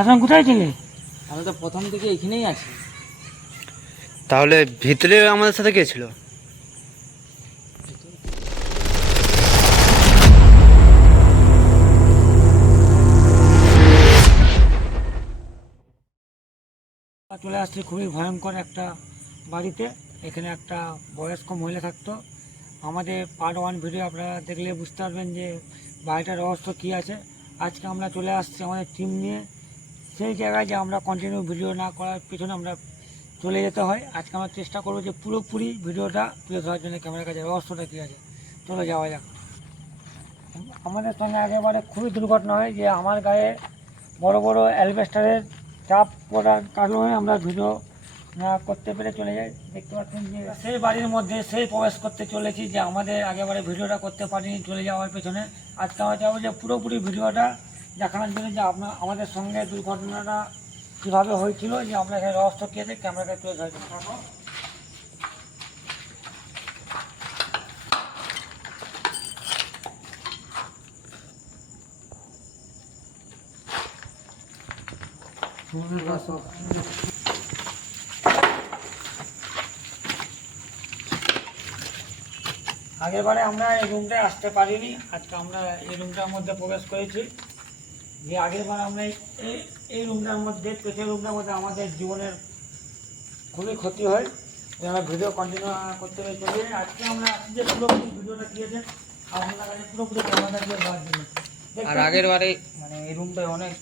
এখন কোথায় ছিলে? আমি তো প্রথম থেকে এখানেই আছি। তাহলে ভিতরে আমাদের সাথে কে ছিল? চলে আসছি খুবই ভয়ঙ্কর একটা বাড়িতে। এখানে একটা বয়স্ক মহিলা থাকতো। আমাদের পার্ট 1 ভিডিও আপনারা দেখলে বুঝতে পারবেন যে বাড়িটার রহস্য কী আছে। আজকে আমরা চলে আসছি আমাদের টিম নিয়ে সেই জায়গায়, যে আমরা কন্টিনিউ ভিডিও না করার পিছনে আমরা চলে যেতে হয়। আজকে আমরা চেষ্টা করবো যে পুরোপুরি ভিডিওটা তুলে ধরার জন্য ক্যামেরার কাছে রহস্যটা কী আছে। চলে যাওয়া যাক। আমাদের সঙ্গে একেবারে খুবই দুর্ঘটনা হয় যে আমার গায়ে বড় বড় অ্যালবেস্টারের চাপ পড়ার কারণে আমরা ভিডিও করতে পেরে চলে যাই। দেখতে পাচ্ছেন যে সেই বাড়ির মধ্যে সেই প্রবেশ করতে চলেছি যে আমাদের আগেবারে ভিডিওটা করতে পারিনি চলে যাওয়ার পেছনে। আজকে আমরা চাইবো যে পুরোপুরি ভিডিওটা দেখানোর জন্য যে আপনার আমাদের সঙ্গে দুর্ঘটনাটা কীভাবে হয়েছিল, যে আমরা এখানে রহস্য কী আছে ক্যামেরাটা তুলে ধরতে পারবো। আগেরবারে আমরা এই রুমটায় আসতে পারিনি, আজকে আমরা এই রুমটার মধ্যে প্রবেশ করেছি। যে আগেরবার আমরা এই রুমটার মধ্যে পেছনের রুমটার মধ্যে আমাদের জীবনের খুবই ক্ষতি হয়, যে আমরা ভিডিও কন্টিনিউ করতে পেরে চলে যাই। আজকে আমরা যে পুরোপুরি ভিডিওটা দিয়েছেন আপনার কাছে পুরোপুরি ক্যামেরাটা দিয়ে দেওয়ার জন্য। আর আগের বারে মানে এই রুমটায় অনেক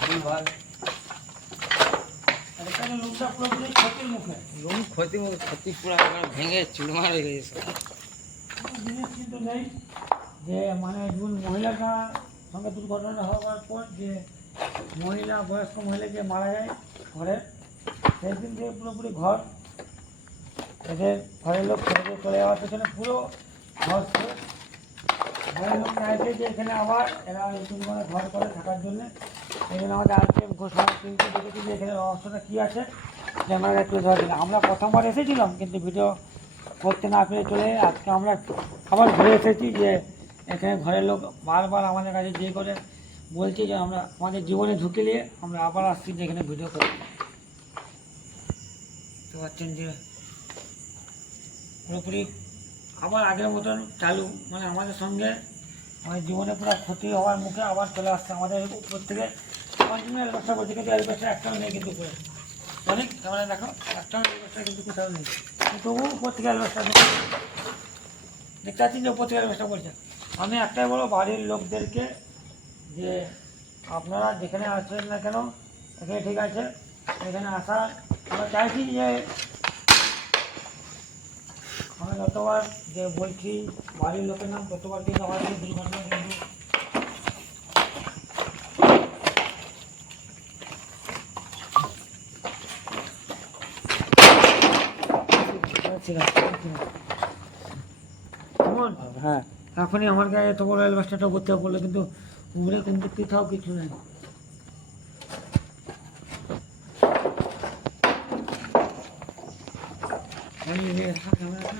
খুবই ভালো রুমটা পুরোপুরি ক্ষতির মুখে। রুম ক্ষতি পুরো ভেঙে চুরমার হয়ে গেছে। কোনো জিনিস কিন্তু নেই, যে মানে যখন মহিলাটা সঙ্গে দুর্ঘটনা হওয়ার পর যে মহিলা বয়স্ক মহিলা যে মারা যায় ঘরে, সেই দিন থেকে পুরোপুরি ঘর এদের ঘরের লোক ছেড়ে দিয়ে চলে যাওয়ার পেছনে পুরো ঘর ছিল। ঘরের লোক চাইছে যে এখানে আবার এরা নতুন করে ঘর করে থাকার জন্যে। এই জন্য আমাদের আজকে ঘোষণা কিন্তু দেখেছি যে এখানে রহস্যটা কী আছে ক্যামেরা তুলে ধরা দিলাম। আমরা প্রথমবার এসেছিলাম কিন্তু ভিডিও করতে না পেরে চলে আজকে আমরা আবার ঘুরে এসেছি, যে এখানে ঘরের লোক বারবার আমাদের কাছে যে করে বলছে যে আমরা আমাদের জীবনে ঢুকে নিয়ে আমরা আবার আসছি যে এখানে ভিডিও করি। তো পাচ্ছেন যে পুরোপুরি আবার আগের মতন চালু, মানে আমাদের সঙ্গে আমাদের জীবনে পুরো ক্ষতি হওয়ার মুখে আবার চলে আসছে আমাদের উপর থেকে। আমার জন্য এলবাসটা বলছে কিন্তু এলবাসটা একটাও নেই, কিন্তু অনেক ক্যামেরা দেখো একটাও এলবাসটা কিন্তু কোথাও নেই, তবু উপর থেকে এলবাসটা দেখতে পাচ্ছেন যে উপর থেকে এলবাসটা বলছে। আমি একটাই বলো বাড়ির লোকদেরকে যে আপনারা যেখানে আসবেন না কেন এখানে ঠিক আছে, এখানে আসা আমরা চাইছি যে আমি যতবার যে বলছি বাড়ির লোকের নাম ততবার কিন্তু আমার এই দুর্ঘটনা কিন্তু কেমন। হ্যাঁ এখনই আমার গায়ে এত বড় অ্যালবাস্টারটা করতে বললো, কিন্তু উপরে কিন্তু কোথাও কিছু নেই। ক্যামেরাটা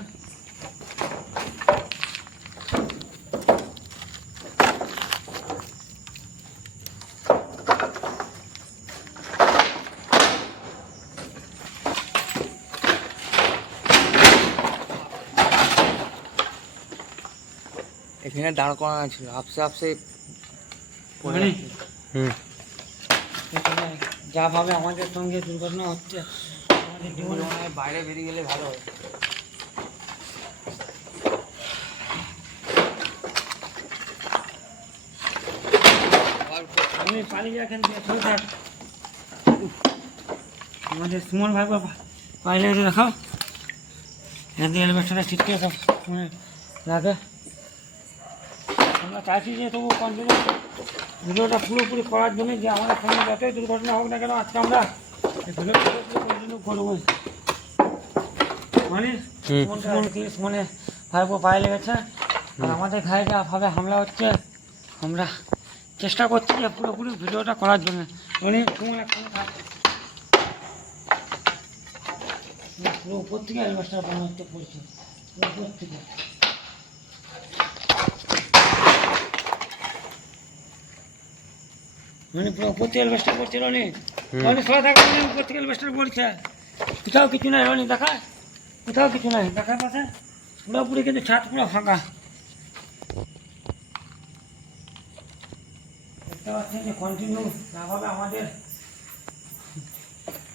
এখানে দাঁড় করানো ছিল, আপসে আপসে মানে হুম। এখানে যা ভাবে আমাদের সঙ্গে দুর্ঘটনা হচ্ছে আমাদের জীবনে মনে হয় বাইরে বেরিয়ে গেলে ভালো হয়। আমি পালিয়ে এখান থেকে চলে থাক। আমাদের সুমন ভাই পাইলে রাখো এখান থেকে এলিভেশনটা ছিটকে সব রাখে। আমরা চাইছি যে তবু কন্টিনিউ ভিডিওটা পুরোপুরি করার জন্য, যে আমাদের সঙ্গে যতই দুর্ঘটনা হোক না কেন আজকে আমরা এই ভিডিওটা কন্টিনিউ করবো। মানে মানে ভাই পায়ে লেগেছে আর আমাদের ঘায়ে ভাবে হামলা হচ্ছে, আমরা চেষ্টা করছি যে পুরোপুরি ভিডিওটা করার জন্য। মানে পুরো উপর থেকে অ্যালবাস্টার বানানো হচ্ছে পড়ছে উপর থেকে। মানে পুরো উপর থেকে এলভেস্টার পড়ছে রনি। রনি সবাই থাকবে না, উপর থেকে এলভেস্টার পড়ছে। কোথাও কিছু নাই রনি, দেখা কোথাও কিছু নাই, দেখার পাশে পুরোপুরি কিন্তু ছাদ পুরো ফাঁকা। দেখতে পাচ্ছেন যে কন্টিনিউ নাভাবে আমাদের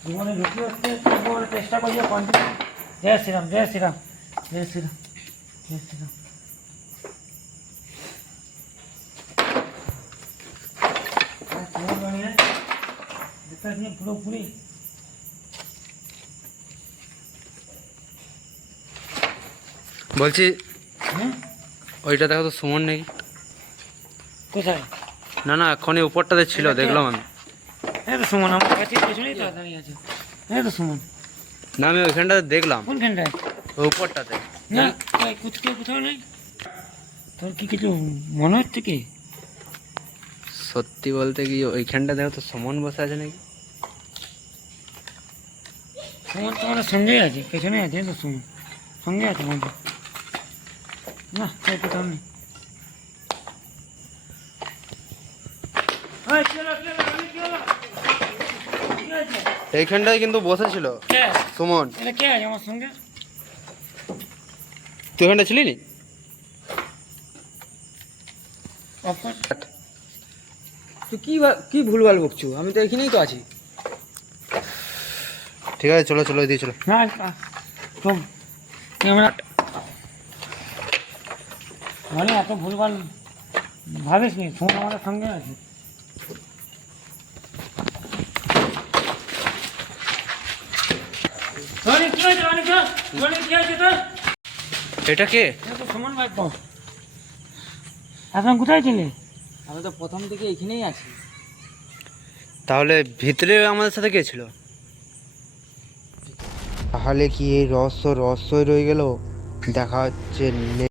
জীবনে ঝুঁকি হচ্ছে, তবুও চেষ্টা করছি কন্টিনিউ। জয় শ্রীরাম, জয় শ্রীরাম, জয় শ্রীরাম, জয় শ্রীরাম। দেখতে পাচ্ছেন পুরোপুরি বলছি হুম ওইটা দেখো তো সুমন নাকি? কোথায়? না না, এখনই উপরটাতে ছিল, দেখলাম আমি। এই তো সুমন আমার কাছে পেছনেই তো দাঁড়িয়ে আছে। এই তো সুমন। না, আমি ওইখানটাতে দেখলাম, কোনখানটায়? ওই উপরটাতে। না কোথাও নেই। তোর কি কিছু মনে হচ্ছে কি? সত্যি বলতে কি ওইখানটা দেখো তো সুমন বসে আছে নাকি? সুমন তো আমাদের সঙ্গেই আছে, পেছনে আছে। এই তো সুমন সঙ্গে আছে আমাদের। না তাই কোথাও নেই। এই, কি হলো, কি হলো, রনি, কি হলো? কি হয়েছে? এইখানটায় কিন্তু বসেছিল কে? সুমন। এটা কে আছে আমার সঙ্গে? তুই ওখানটা ছিলি নি? অফকোর্স। তুই কি ভুলভাল বকছু? আমি তো এখানেই তো আছি। ঠিক আছে, চলো চলো, এদিকে চলো। না চল ক্যামেরা। মানে এত ভুলভাল ভাবিস নি, ফোন আমাদের সঙ্গে আছে। রনি কি হয়েছে? রনি চল, রনি কি হয়েছে তোর? এটা কে? এটা তো সুমন ভাই তো। এখন কোথায় ছিলি? আমি তো প্রথম থেকে এখানেই আছি। তাহলে ভিতরে আমাদের সাথে কে ছিল? তাহলে কি এই রহস্যই রয়ে গেল? দেখা হচ্ছে